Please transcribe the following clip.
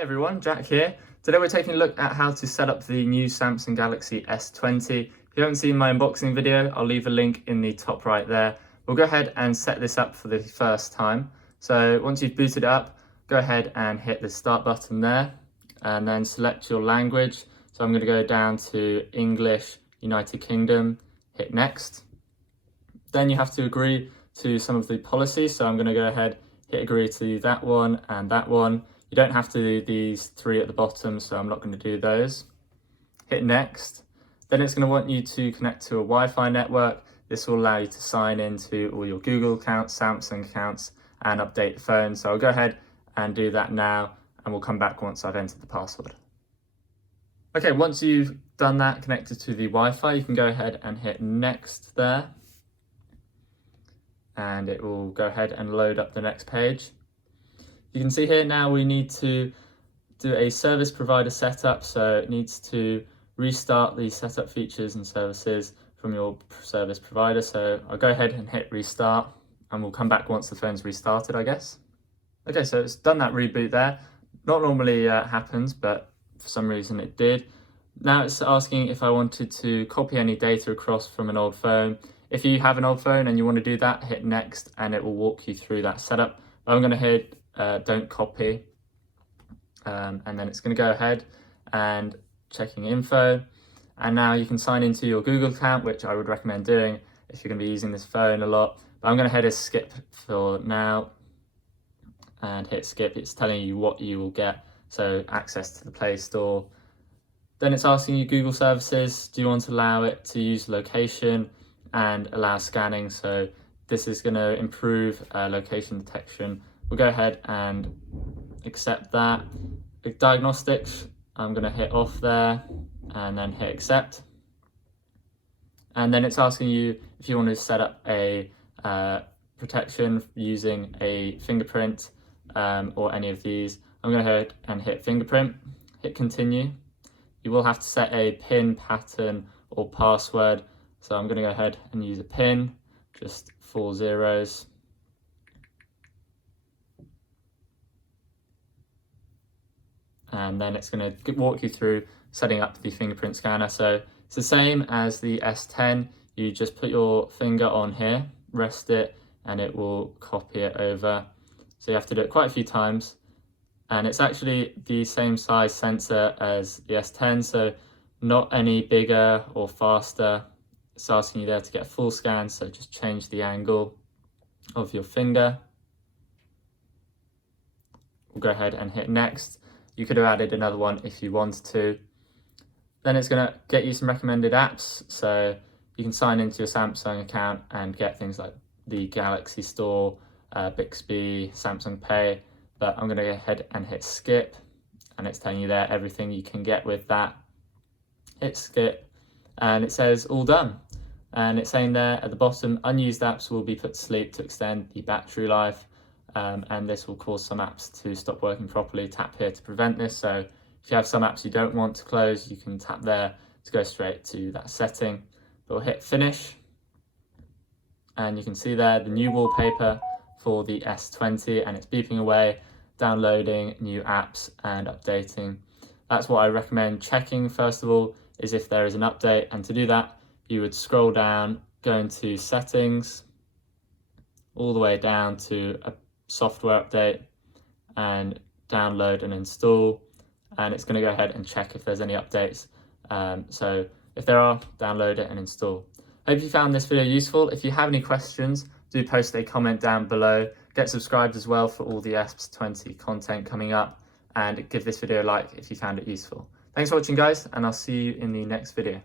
Hey everyone, Jack here. Today we're taking a look at how to set up the new Samsung Galaxy S20. If you haven't seen my unboxing video, I'll leave a link in the top right there. We'll go ahead and set this up for the first time. So once you've booted it up, go ahead and hit the start button there and then select your language. So I'm going to go down to English, United Kingdom, hit next. Then you have to agree to some of the policies. So I'm going to go ahead, hit agree to that one and that one. You don't have to do these three at the bottom, so I'm not going to do those. Hit next. Then it's going to want you to connect to a Wi-Fi network. This will allow you to sign into all your Google accounts, Samsung accounts, and update the phone. So I'll go ahead and do that now, and we'll come back once I've entered the password. Okay, once you've done that, connected to the Wi-Fi, you can go ahead and hit next there. And it will go ahead and load up the next page. You can see here now we need to do a service provider setup, so it needs to restart the setup features and services from your service provider. So I'll go ahead and hit restart and we'll come back once the phone's restarted, I guess. Okay, so it's done that reboot there. Not normally happens, but for some reason it did. Now it's asking if I wanted to copy any data across from an old phone. If you have an old phone and you want to do that, hit next and it will walk you through that setup. I'm going to hit don't copy, and then it's going to go ahead and checking info, and now you can sign into your Google account, which I would recommend doing if you're going to be using this phone a lot. But I'm going to hit skip for now and hit skip. It's telling you what you will get, so access to the Play Store. Then it's asking you Google services. Do you want to allow it to use location and allow scanning? So this is going to improve location detection. We'll go ahead and accept that. The diagnostics, I'm going to hit off there and then hit accept. And then it's asking you if you want to set up a protection using a fingerprint or any of these. I'm going to go ahead and hit fingerprint, hit continue. You will have to set a PIN, pattern or password. So I'm going to go ahead and use a PIN, just 4 zeros. And then it's going to walk you through setting up the fingerprint scanner. So it's the same as the S10. You just put your finger on here, rest it, and it will copy it over. So you have to do it quite a few times. And it's actually the same size sensor as the S10, so not any bigger or faster. It's asking you there to get a full scan, so just change the angle of your finger. We'll go ahead and hit next. You could have added another one if you wanted to. Then it's going to get you some recommended apps. So you can sign into your Samsung account and get things like the Galaxy Store, Bixby, Samsung Pay. But I'm going to go ahead and hit skip. And it's telling you there everything you can get with that. Hit skip. And it says all done. And it's saying there at the bottom, unused apps will be put to sleep to extend the battery life. And this will cause some apps to stop working properly. Tap here to prevent this. So if you have some apps you don't want to close, you can tap there to go straight to that setting. But we'll hit finish. And you can see there the new wallpaper for the S20, and it's beeping away, downloading new apps and updating. That's what I recommend checking first of all, is if there is an update. And to do that, you would scroll down, go into settings, all the way down to a software update and download and install, and it's going to go ahead and check if there's any updates. So if there are, download it and install. Hope you found this video useful. If you have any questions, do post a comment down below. Get subscribed as well for all the S20 content coming up, and give this video a like if you found it useful. Thanks for watching guys, and I'll see you in the next video.